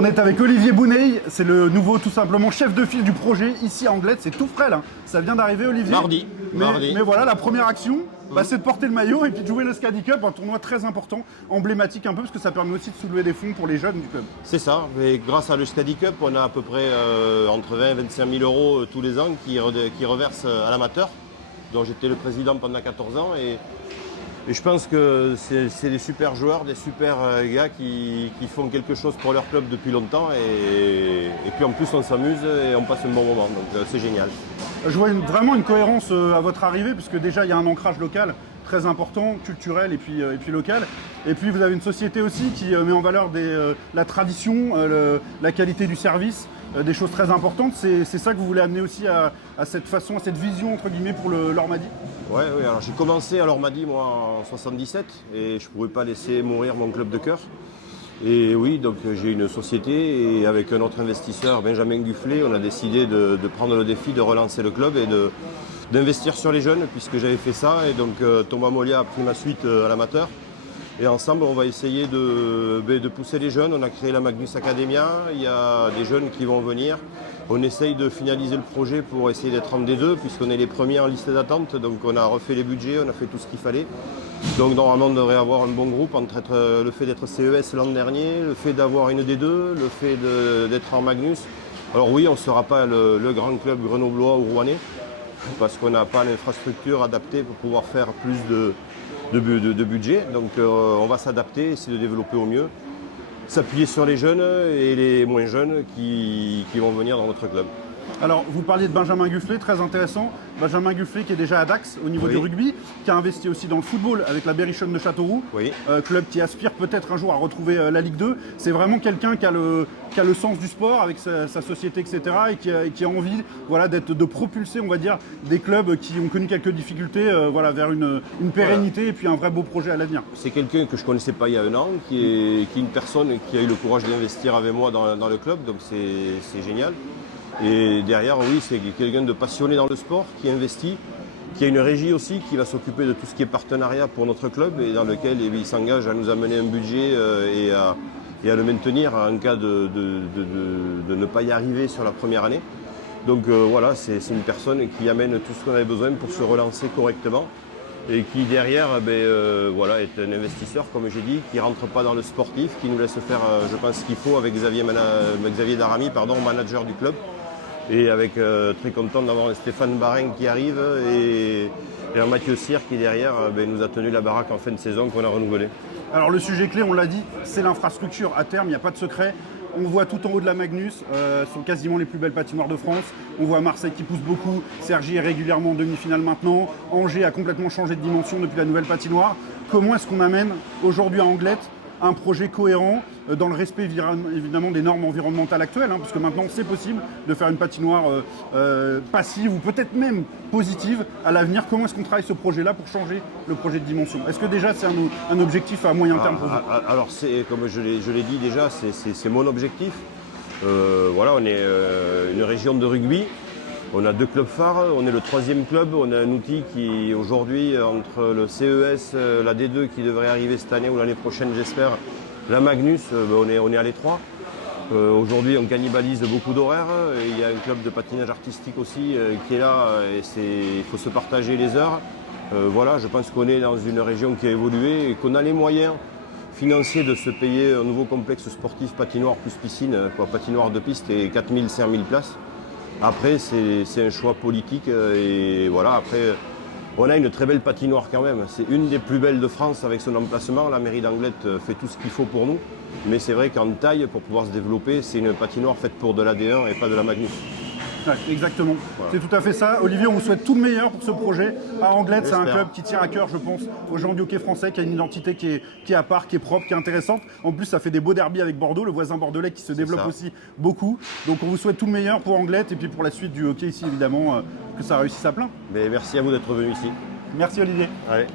On est avec Olivier Bouneil, c'est le nouveau tout simplement chef de file du projet ici à Anglet, c'est tout frais là. Ça vient d'arriver Olivier. Mardi. Mais voilà, la première action, c'est de porter le maillot et puis de jouer le Scadi Cup, un tournoi très important, emblématique un peu parce que ça permet aussi de soulever des fonds pour les jeunes du club. C'est ça, et grâce à le Scadi Cup, on a à peu près entre 20 et 25 000 euros tous les ans qui reversent à l'amateur, dont j'étais le président pendant 14 ans. Et je pense que c'est des super joueurs, des super gars qui font quelque chose pour leur club depuis longtemps. Et puis en plus, on s'amuse et on passe un bon moment. Donc c'est génial. Je vois vraiment une cohérence à votre arrivée, puisque déjà il y a un ancrage local très important, culturel et puis local. Et puis vous avez une société aussi qui met en valeur la tradition, la qualité du service, des choses très importantes. C'est ça que vous voulez amener aussi à cette façon, à cette vision entre guillemets pour l'Ormadi. Oui, alors j'ai commencé à l'Ormadi moi en 77 et je ne pouvais pas laisser mourir mon club de cœur. Et oui, donc j'ai une société et avec un autre investisseur, Benjamin Gufflet, on a décidé de prendre le défi de relancer le club et d'investir sur les jeunes puisque j'avais fait ça. Et donc Thomas Molia a pris ma suite à l'amateur. Et ensemble, on va essayer de pousser les jeunes. On a créé la Magnus Academia, il y a des jeunes qui vont venir. On essaye de finaliser le projet pour essayer d'être en D2 puisqu'on est les premiers en liste d'attente. Donc on a refait les budgets, on a fait tout ce qu'il fallait. Donc normalement on devrait avoir un bon groupe entre le fait d'être CES l'an dernier, le fait d'avoir une D2, le fait d'être en Magnus. Alors oui, on ne sera pas le grand club grenoblois ou rouennais parce qu'on n'a pas l'infrastructure adaptée pour pouvoir faire plus de budget. Donc on va s'adapter, essayer de développer au mieux, s'appuyer sur les jeunes et les moins jeunes qui vont venir dans notre club. Alors, vous parliez de Benjamin Gufflet, très intéressant. Benjamin Gufflet qui est déjà à Dax au niveau du rugby, qui a investi aussi dans le football avec la Berrichonne de Châteauroux, club qui aspire peut-être un jour à retrouver la Ligue 2. C'est vraiment quelqu'un qui a le sens du sport avec sa société, etc. et qui a envie de propulser, on va dire, des clubs qui ont connu quelques difficultés vers une pérennité et puis un vrai beau projet à l'avenir. C'est quelqu'un que je ne connaissais pas il y a un an, qui est une personne qui a eu le courage d'investir avec moi dans le club, donc c'est génial. Et derrière, oui, c'est quelqu'un de passionné dans le sport, qui investit, qui a une régie aussi, qui va s'occuper de tout ce qui est partenariat pour notre club et dans lequel il s'engage à nous amener un budget et à le maintenir en cas de ne pas y arriver sur la première année. Donc voilà, c'est une personne qui amène tout ce qu'on avait besoin pour se relancer correctement et qui derrière est un investisseur, comme j'ai dit, qui ne rentre pas dans le sportif, qui nous laisse faire, je pense, ce qu'il faut avec Xavier Darami, manager du club. Et avec très content d'avoir Stéphane Barin qui arrive et un Mathieu Cyr qui derrière nous a tenu la baraque en fin de saison qu'on a renouvelé. Alors le sujet clé, on l'a dit, c'est l'infrastructure. À terme, il n'y a pas de secret. On voit tout en haut de la Magnus, sont quasiment les plus belles patinoires de France. On voit Marseille qui pousse beaucoup, Cergy est régulièrement en demi-finale maintenant. Angers a complètement changé de dimension depuis la nouvelle patinoire. Comment est-ce qu'on amène aujourd'hui à Anglet un projet cohérent dans le respect évidemment des normes environnementales actuelles, parce que maintenant c'est possible de faire une patinoire passive ou peut-être même positive à l'avenir. Comment est-ce qu'on travaille ce projet-là pour changer le projet de dimension? Est-ce que déjà c'est un objectif à moyen terme pour vous? Alors comme je l'ai dit déjà, c'est mon objectif. On est une région de rugby. On a 2 clubs phares, on est le 3e club, on a un outil qui aujourd'hui entre le CES, la D2 qui devrait arriver cette année ou l'année prochaine j'espère, la Magnus, on est à l'étroit. Aujourd'hui on cannibalise beaucoup d'horaires, il y a un club de patinage artistique aussi qui est là et il faut se partager les heures. Je pense qu'on est dans une région qui a évolué et qu'on a les moyens financiers de se payer un nouveau complexe sportif patinoire plus piscine, patinoire de piste et 4 000, 5 000 places. Après, c'est un choix politique et voilà, après, on a une très belle patinoire quand même. C'est une des plus belles de France avec son emplacement. La mairie d'Anglet fait tout ce qu'il faut pour nous. Mais c'est vrai qu'en taille, pour pouvoir se développer, c'est une patinoire faite pour de la D1 et pas de la Magnus. Ouais, exactement, voilà. C'est tout à fait ça. Olivier, on vous souhaite tout le meilleur pour ce projet. À Anglet, c'est un club qui tient à cœur, je pense, aux gens du hockey français, qui a une identité qui est à part, qui est propre, qui est intéressante. En plus, ça fait des beaux derbies avec Bordeaux, le voisin bordelais qui se développe aussi beaucoup. Donc on vous souhaite tout le meilleur pour Anglet et puis pour la suite du hockey ici, évidemment, que ça réussisse à plein. Mais merci à vous d'être venu ici. Merci Olivier. Allez.